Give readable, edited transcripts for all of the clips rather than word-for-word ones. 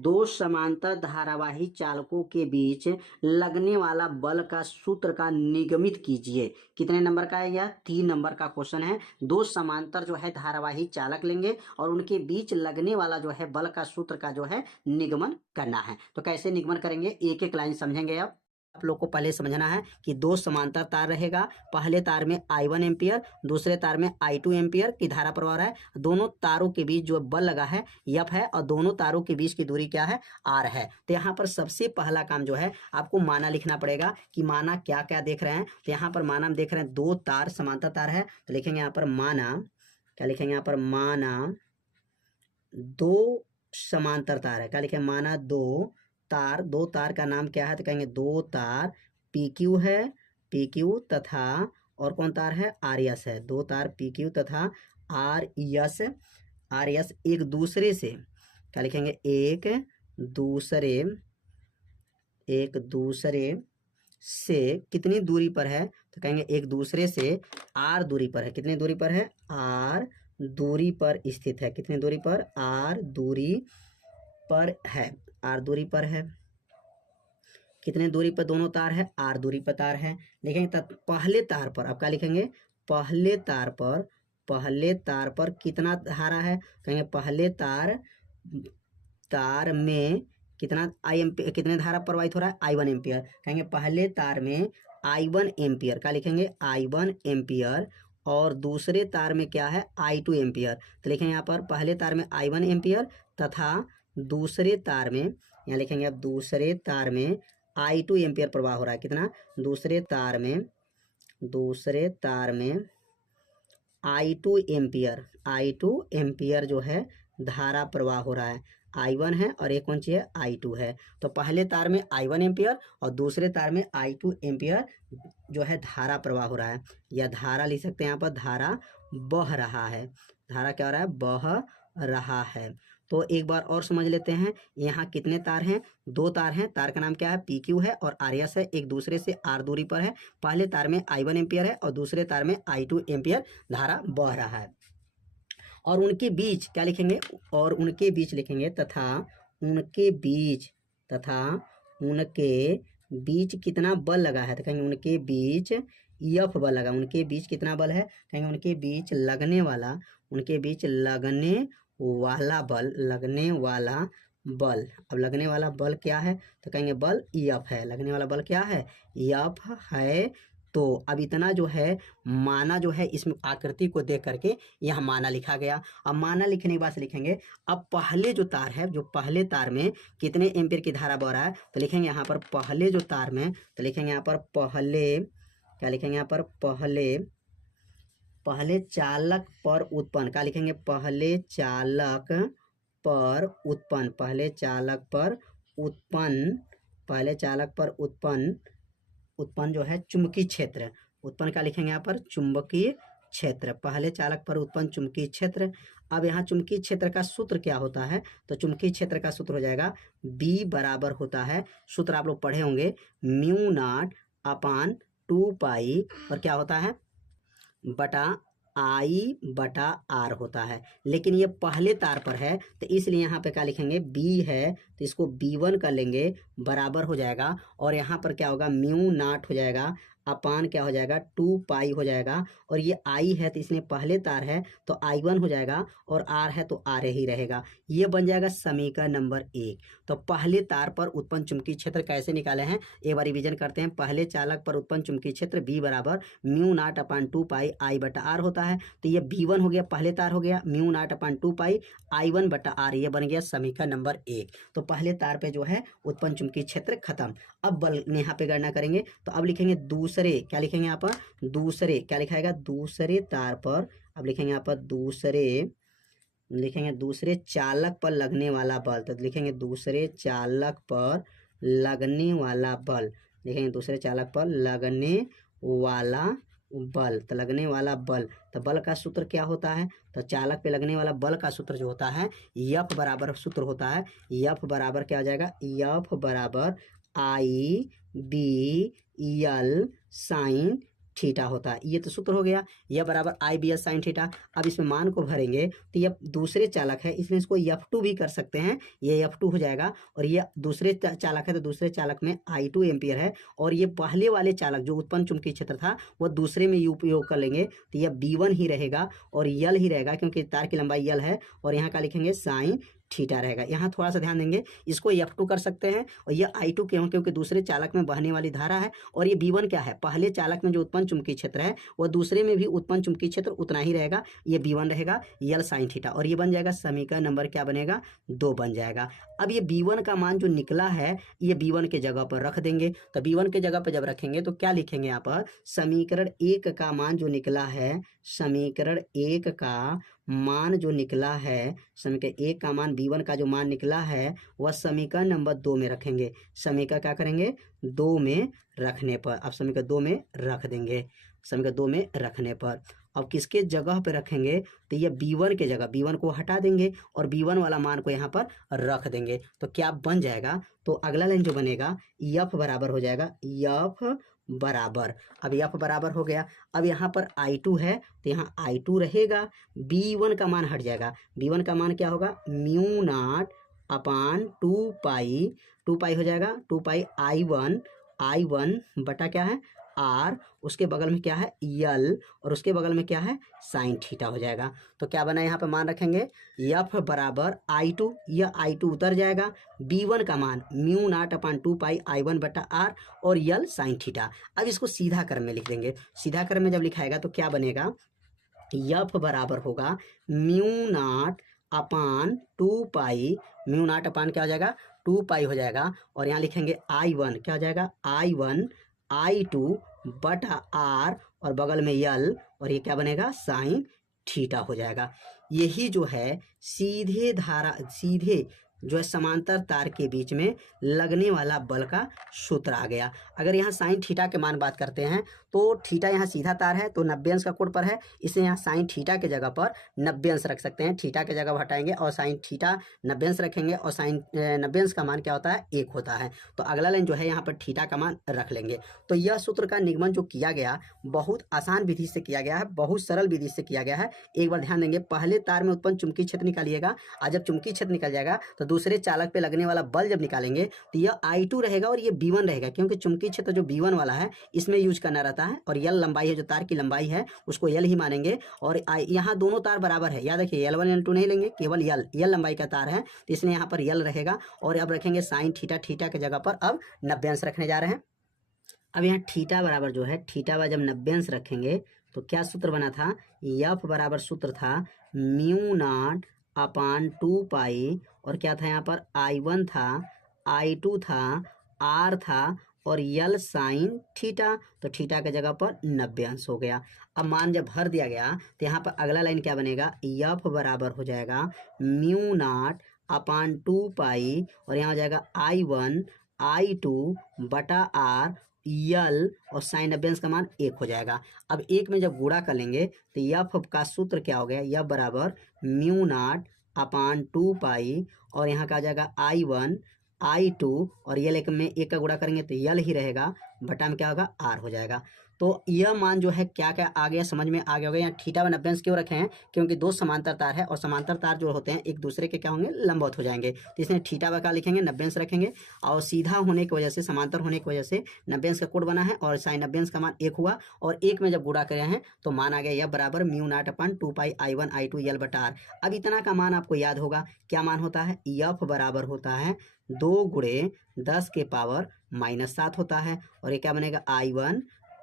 दो समांतर धारावाही चालकों के बीच लगने वाला बल का सूत्र का निगमित कीजिए। कितने नंबर का है यह? 3 नंबर का क्वेश्चन है। दो समांतर जो है धारावाही चालक लेंगे और उनके बीच लगने वाला जो है बल का सूत्र का जो है निगमन करना है। तो कैसे निगमन करेंगे, एक एक लाइन समझेंगे। अब आप लोग को पहले समझना है कि दो समांतर तार रहेगा। पहले तार में I1 एम्पियर, दूसरे तार में I2 एम्पियर की धारा प्रवाह है। दोनों तारों के बीच जो बल लगा है F है और दोनों तारों के बीच की दूरी क्या है? R है। तो यहाँ पर सबसे पहला काम जो है आपको माना लिखना पड़ेगा कि माना क्या क्या देख रहे हैं। तो यहाँ पर माना हम देख रहे हैं दो तार समांतर तार है, तो लिखेंगे यहाँ पर माना, क्या लिखेंगे यहाँ पर? माना दो समांतर तार है। क्या लिखेंगे? माना दो तार। दो तार का नाम क्या है? तो कहेंगे दो तार PQ है, PQ तथा और कौन तार है? RS है। दो तार PQ तथा RS एक दूसरे से, क्या लिखेंगे? एक दूसरे से कितनी दूरी पर है? तो कहेंगे एक दूसरे से R दूरी पर है। कितनी दूरी पर है? R दूरी पर स्थित है। कितनी दूरी पर? R दूरी पर है। R दूरी पर है। कितने दूरी पर दोनों तार है? R दूरी पर तार है। लिखेंगे तब पहले तार पर, अब क्या लिखेंगे? पहले तार पर कितना धारा है? कहेंगे पहले तार में कितना कितने धारा प्रवाहित हो रहा है? I1 ampere. कहेंगे पहले तार में I1 एम्पियर। क्या लिखेंगे? I1 ampere. और दूसरे तार में क्या है? I2 ampere. तो लिखेंगे यहाँ पर पहले तार में I1 एम्पियर तथा दूसरे तार में, यहाँ लिखेंगे अब दूसरे तार में I2 एम्पियर प्रवाह हो रहा है। कितना? दूसरे तार में I2 एम्पियर जो है धारा प्रवाह हो रहा है। I1 है और एक कौन सी है? I2 है। तो पहले तार में I1 एम्पियर और दूसरे तार में I2 एम्पियर जो है धारा प्रवाह हो रहा है, या धारा लिख सकते हैं यहाँ पर धारा बह रहा है। धारा क्या हो रहा है? बह रहा है। तो एक बार और समझ लेते हैं, यहाँ कितने तार हैं? दो तार हैं। तार का नाम क्या है? PQ है और RS है। एक दूसरे से R दूरी पर है। पहले तार में I1 एम्पियर है और दूसरे तार में I2 एम्पियर धारा बह रहा है। और उनके बीच क्या लिखेंगे? और उनके बीच लिखेंगे तथा उनके बीच कितना बल लगा है? तो कहेंगे उनके बीच F बल लगा। उनके बीच कितना बल है? कहेंगे उनके बीच लगने वाला बल। अब लगने वाला बल क्या है? तो कहेंगे बल F है। लगने वाला बल क्या है? F है। तो अब इतना जो है माना जो है इसमें आकृति को देख करके यहाँ माना लिखा गया। अब माना लिखने के बाद से लिखेंगे अब पहले जो तार है, जो पहले तार में कितने एम्पियर की धारा बह रहा है? तो लिखेंगे यहाँ पर पहले जो तार में, तो लिखेंगे यहाँ पर पहले, क्या लिखेंगे यहाँ पर? पहले चालक पर उत्पन्न। क्या लिखेंगे? पहले चालक पर उत्पन्न जो है चुंबकीय क्षेत्र। उत्पन्न क्या लिखेंगे यहाँ पर? चुंबकीय क्षेत्र। पहले चालक पर उत्पन्न चुंबकीय क्षेत्र। अब यहाँ चुंबकीय क्षेत्र का सूत्र क्या होता है? तो चुंबकीय क्षेत्र का सूत्र हो जाएगा B बराबर होता है, सूत्र आप लोग पढ़े होंगे, μ0/2 और क्या होता है? बटा I/R होता है। लेकिन ये पहले तार पर है तो इसलिए यहाँ पे क्या लिखेंगे? B है तो इसको B1 कर लेंगे, बराबर हो जाएगा। और यहाँ पर क्या होगा? μ0 हो जाएगा अपान क्या हो जाएगा? 2 हो जाएगा। और ये I है तो इसमें पहले तार है तो I1 हो जाएगा और R है तो R ही रहेगा। ये बन जाएगा समीकरण नंबर 1। तो पहले तार पर उत्पन्न चुंबकीय क्षेत्र कैसे निकाले हैं एक बार रिवीजन करते हैं। पहले चालक पर उत्पन्न चुंबकीय क्षेत्र B बराबर μ0/2 I/R होता है। तो ये B1 हो गया, पहले तार हो गया, μ0/2 I1/R, ये बन गया समीकरण नंबर 1। तो पहले तार पे जो है उत्पन्न चुंबकीय क्षेत्र खत्म। अब बल यहाँ पे गणना करेंगे तो अब लिखेंगे दूसरे, क्या लिखेंगे यहाँ पर? दूसरे, क्या लिखाएगा? दूसरे तार पर, अब लिखेंगे यहाँ पर दूसरे चालक पर लगने वाला बल। तो लिखेंगे दूसरे चालक पर लगने वाला बल। लिखेंगे दूसरे चालक पर लगने वाला बल। तो लगने वाला बल, तो बल का सूत्र क्या होता है? तो चालक पे लगने वाला बल का सूत्र जो होता है F बराबर सूत्र होता है, F बराबर क्या हो जाएगा? F बराबर I/B/L sin थीटा होता है। ये तो सूत्र हो गया, यह बराबर आई बी एस साइन थीटा। अब इसमें मान को भरेंगे तो यह दूसरे चालक है, इसमें इसको F2 भी कर सकते हैं, ये F2 हो जाएगा। और ये दूसरे चालक है तो दूसरे चालक में I2 एम्पियर है। और ये पहले वाले चालक जो उत्पन्न चुंबकीय क्षेत्र था वह दूसरे में उपयोग कर लेंगे तो यह B1 ही रहेगा और यल ही रहेगा, क्योंकि तार की लंबाई यल है। और यहाँ का लिखेंगे साइन थीटा रहेगा। यहाँ थोड़ा सा ध्यान देंगे, इसको F2 कर सकते हैं और ये I2 क्यों, क्योंकि दूसरे चालक में बहने वाली धारा है। और ये B1 क्या है, पहले चालक में जो उत्पन्न चुंबकीय क्षेत्र है वह दूसरे में भी उत्पन्न चुंबकीय क्षेत्र उतना ही रहेगा, ये B1 रहेगा यल साइन थीटा। और ये बन जाएगा समीकरण नंबर क्या बनेगा, 2 बन जाएगा। अब ये B1 का मान जो निकला है ये B1 के जगह पर रख देंगे। तो B1 के जगह पर जब रखेंगे तो क्या लिखेंगे यहाँ पर, समीकरण 1 का मान जो निकला है, समीकरण 1 का मान जो निकला है, समीकरण 1 का मान B1 का जो मान निकला है वह समीकरण नंबर 2 में रखेंगे। समीकरण क्या करेंगे, 2 में रखने पर, अब समीकरण 2 में रख देंगे। समीकरण 2 में रखने पर अब किसके जगह पे रखेंगे, तो ये B1 के जगह, B1 को हटा देंगे और B1 वाला मान को यहाँ पर रख देंगे। तो क्या बन जाएगा, तो अगला लाइन जो बनेगा F बराबर हो जाएगा, F बराबर, अब F बराबर हो गया। अब यहाँ पर I2 है तो यहाँ I2 रहेगा, B1 का मान हट जाएगा। B1 का मान क्या होगा, म्यू नॉट अपान 2 पाई हो जाएगा, 2 पाई I1 बटा क्या है R, उसके बगल में क्या है यल, और उसके बगल में क्या है साइन थीटा हो जाएगा। तो क्या बना, यहाँ पे मान रखेंगे F बराबर I2, यह I2 उतर जाएगा, B1 का मान म्यू नॉट अपान 2 पाई I1 बटा R और यल साइन थीटा। अब इसको सीधा क्रम में लिख देंगे। सीधा क्रम में जब लिखाएगा तो क्या बनेगा, F बराबर होगा म्यू नॉट अपान 2 पाई, म्यू नॉट अपान क्या हो जाएगा 2 पाई हो जाएगा। और यहाँ लिखेंगे I1 क्या हो जाएगा, I1 I2 बटा R और बगल में यल, और ये क्या बनेगा साइन थीटा हो जाएगा। यही जो है सीधे जो है समांतर तार के बीच में लगने वाला बल का सूत्र आ गया। अगर यहाँ साइन थीटा के मान बात करते हैं तो थीटा यहाँ सीधा तार है तो 90 अंश का कोण पर है, इसलिए यहाँ साइन थीटा के जगह पर 90 अंश रख सकते हैं। थीटा के जगह हटाएंगे और साइन थीटा 90 अंश रखेंगे, और साइन 90 अंश का मान क्या होता है, 1 होता है। तो अगला लाइन जो है यहाँ पर थीटा का मान रख लेंगे। तो यह सूत्र का निगमन जो किया गया बहुत आसान विधि से किया गया है, बहुत सरल विधि से किया गया है। एक बार ध्यान देंगे, पहले तार में उत्पन्न चुंबकीय क्षेत्र निकालिएगा, और जब चुंबकीय क्षेत्र निकल जाएगा तो दूसरे चालक पे लगने वाला बल जब निकालेंगे तो यह I2 रहेगा और ये B1 रहेगा, क्योंकि चुंबकीय क्षेत्र जो B1 वाला है इसमें यूज करना रहता है। और यल लंबाई है, जो तार की लंबाई है उसको यल ही मानेंगे। और यहाँ दोनों तार बराबर है, याद रखिए L1 L2 नहीं लेंगे, केवल यल लंबाई का तार है तो इसलिए यहाँ पर यल रहेगा। और अब रखेंगे साइन थीटा, थीटा के जगह पर अब 90 अंश रखने जा रहे हैं। अब यहाँ थीटा बराबर जो है, थीटा बराबर जब 90 अंश रखेंगे तो क्या सूत्र बना था, F बराबर सूत्र था म्यू नॉट अपान 2 पाई, और क्या था यहाँ पर I1 था, I2 था, R था और यल साइन थीटा। तो थीटा के जगह पर 90 अंश हो गया। अब मान जब भर दिया गया तो यहाँ पर अगला लाइन क्या बनेगा, F बराबर हो जाएगा म्यू नॉट अपान 2 पाई, और यहाँ हो जाएगा I1 I2 बटा R यल, और साइन 90 अंश का मान 1 हो जाएगा। अब 1 में जब गुणा कर लेंगे तो F का सूत्र क्या हो गया, F बराबर म्यू नॉट अपान 2 पाई, और यहाँ का आ जाएगा I1 I2 और यल एक में 1 का गुणा करेंगे तो यल ही रहेगा, बटा में क्या होगा R हो जाएगा। तो यह मान जो है क्या क्या आ गया, समझ में आ गया होगा। यहाँ थीटा व 90 अंश क्यों रखे हैं, क्योंकि दो समांतर तार है और समांतर तार जो होते हैं एक दूसरे के क्या होंगे, लंबवत हो जाएंगे। तो इसमें थीटा व का लिखेंगे 90 अंश रखेंगे, और सीधा होने की वजह से, समांतर होने की वजह से 90 अंश का कोण बना है और साइन 90 अंश का मान 1 हुआ, और 1 में जब गुणा करे हैं तो मान आ गया यह बराबर म्यू नॉट अपान 2 पाई I1 I2 यल बटा R। अब इतना का मान आपको याद होगा, क्या मान होता है, F बराबर होता है 2 गुणे 10 के पावर -7 होता है, और ये क्या बनेगा I1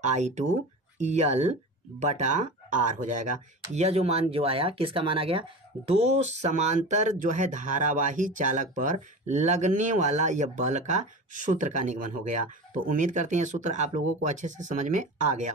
I2 यल बटा R हो जाएगा। यह जो मान जो आया, किसका मान आ गया, दो समांतर जो है धारावाही चालक पर लगने वाला यह बल का सूत्र का निगमन हो गया। तो उम्मीद करते हैं सूत्र आप लोगों को अच्छे से समझ में आ गया।